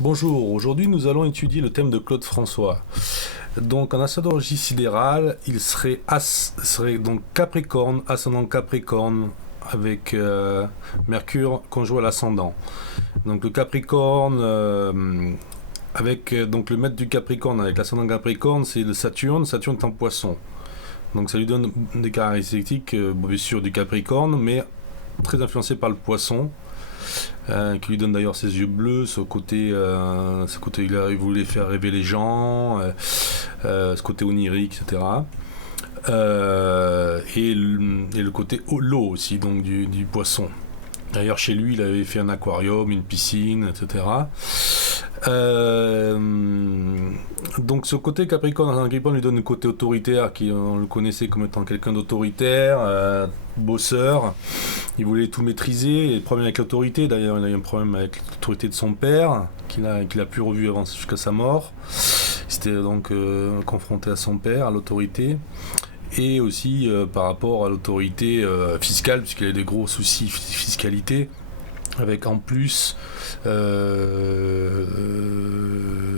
Bonjour, aujourd'hui nous allons étudier le thème de Claude François. Donc en astrologie sidérale, il serait donc Capricorne, ascendant Capricorne, avec Mercure conjoint à l'ascendant. Donc le Capricorne, donc le maître du Capricorne avec l'ascendant Capricorne, c'est le Saturne. Saturne est en Poisson. Donc ça lui donne des caractéristiques, bien sûr, du Capricorne, mais très influencé par le Poisson. Qui lui donne d'ailleurs ses yeux bleus, ce côté il voulait faire rêver les gens, ce côté onirique, etc. Et le côté l'eau aussi, donc du poisson. D'ailleurs, chez lui, il avait fait un aquarium, une piscine, etc. Euh, donc, ce côté Capricorne lui donne le côté autoritaire, on le connaissait comme étant quelqu'un d'autoritaire, bosseur. Il voulait tout maîtriser. Et le problème avec l'autorité, d'ailleurs, il a eu un problème avec l'autorité de son père, qu'il a plus revu avant jusqu'à sa mort. Il s'était donc confronté à son père, à l'autorité. Et aussi par rapport à l'autorité fiscale, puisqu'il a des gros soucis de fiscalité, avec en plus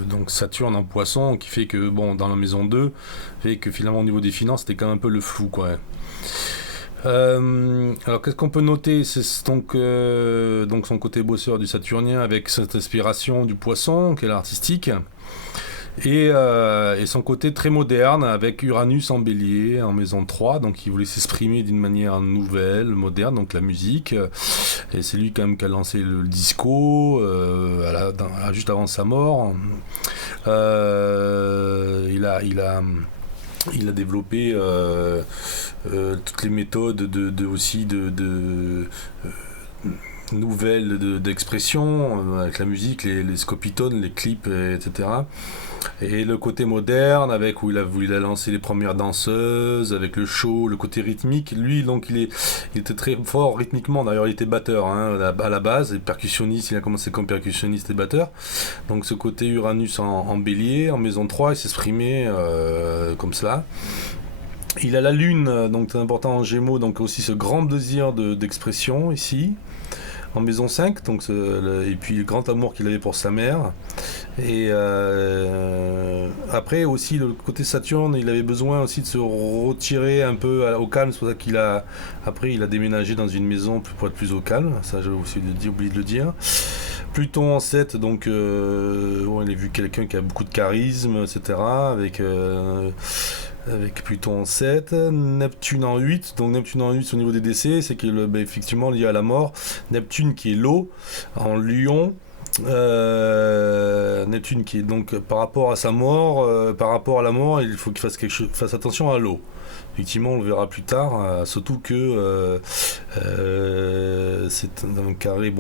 donc Saturne en Poisson, qui fait que, bon, dans la maison 2, fait que finalement au niveau des finances, c'était quand même un peu le flou, quoi. Alors qu'est-ce qu'on peut noter? C'est donc son côté bosseur du Saturnien avec cette inspiration du Poisson, qui est l'artistique. Et son côté très moderne avec Uranus en bélier en maison 3, donc il voulait s'exprimer d'une manière nouvelle, moderne, donc la musique. Et c'est lui quand même qui a lancé le disco juste avant sa mort. Il a développé toutes les méthodes nouvelles d'expression avec la musique, les scopitones, les clips, etc. Et le côté moderne, où il a lancé les premières danseuses, avec le show, le côté rythmique. Lui, donc, il était très fort rythmiquement. D'ailleurs, il était batteur à la base, et percussionniste. Il a commencé comme percussionniste et batteur. Donc, ce côté Uranus en bélier, en maison 3, il s'exprimait comme cela. Il a la lune, donc c'est important en Gémeaux, donc aussi ce grand désir d'expression ici. En maison 5, et puis le grand amour qu'il avait pour sa mère. Et après aussi le côté Saturne, il avait besoin aussi de se retirer un peu au calme, c'est pour ça qu'il a déménagé dans une maison pour être plus au calme, ça j'ai aussi oublié de le dire. Pluton en 7, donc il a vu quelqu'un qui a beaucoup de charisme, etc. Avec Pluton en 7, Neptune en 8. Donc Neptune en 8 au niveau des décès, c'est qu'il est effectivement lié à la mort. Neptune qui est l'eau en Lion. Neptune qui est donc par rapport à sa mort, par rapport à la mort, il faut qu'il fasse attention à l'eau. Effectivement, on le verra plus tard, surtout que c'est un carré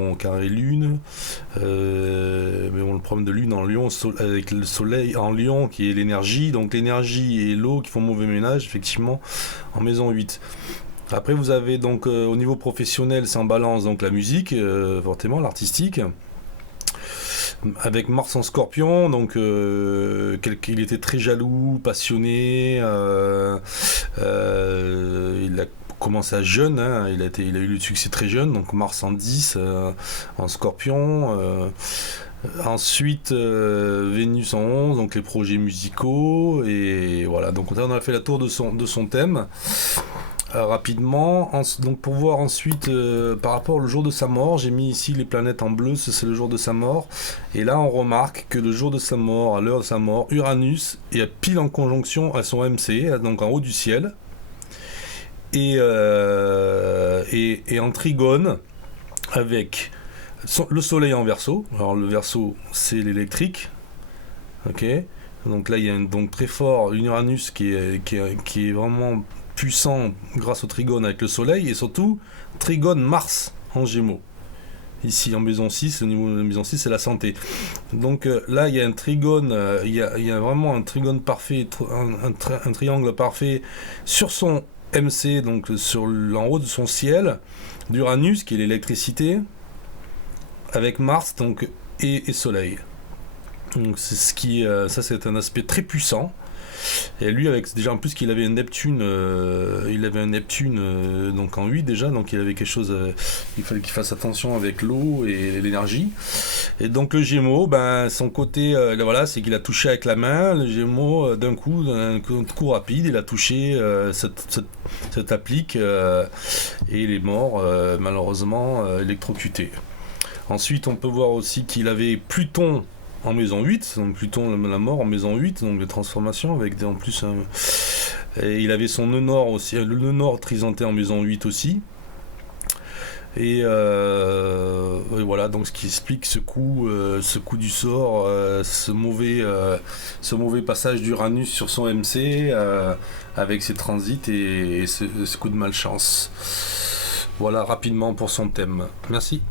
lune. Mais bon, le problème de lune en Lion, avec le soleil en Lion qui est l'énergie, donc l'énergie et l'eau qui font mauvais ménage, effectivement, en maison 8. Après, vous avez donc au niveau professionnel, c'est en balance, donc la musique, fortement, l'artistique. Avec Mars en Scorpion, donc il était très jaloux, passionné. Il a commencé à jeune, il a eu le succès très jeune, donc Mars en 10 en Scorpion. Ensuite, Vénus en 11, donc les projets musicaux. Et voilà, donc on a fait la tour de son thème. Rapidement, donc pour voir ensuite par rapport au jour de sa mort, j'ai mis ici les planètes en bleu, c'est le jour de sa mort, et là on remarque que le jour de sa mort, à l'heure de sa mort, Uranus est pile en conjonction à son MC, donc en haut du ciel, et en trigone avec le soleil en Verseau. Alors le Verseau c'est l'électrique, ok, donc là il y a donc très fort une Uranus qui est vraiment puissant grâce au trigone avec le soleil, et surtout trigone Mars en Gémeaux. Ici en maison 6, au niveau de la maison 6, c'est la santé. Donc là il y a un trigone, il y a vraiment un trigone parfait, un triangle parfait sur son MC, donc en haut de son ciel, d'Uranus qui est l'électricité, avec Mars donc et soleil. Donc c'est ça c'est un aspect très puissant. Et lui, avec déjà en plus qu'il avait un Neptune, donc en 8 déjà, donc il avait quelque chose, il fallait qu'il fasse attention avec l'eau et l'énergie. Et donc le Gémeaux, ben, son côté, voilà, c'est qu'il a touché avec la main. Le Gémeaux, d'un coup rapide, il a touché cette applique et il est mort, malheureusement, électrocuté. Ensuite, on peut voir aussi qu'il avait Pluton en maison 8, donc Pluton, la mort en maison 8, donc les transformations, avec en plus et il avait son nœud nord aussi, le nœud nord trisanté en maison 8 aussi. Et voilà, donc ce qui explique ce coup du sort, ce mauvais passage d'Uranus sur son MC, avec ses transits et ce coup de malchance. Voilà rapidement pour son thème. Merci.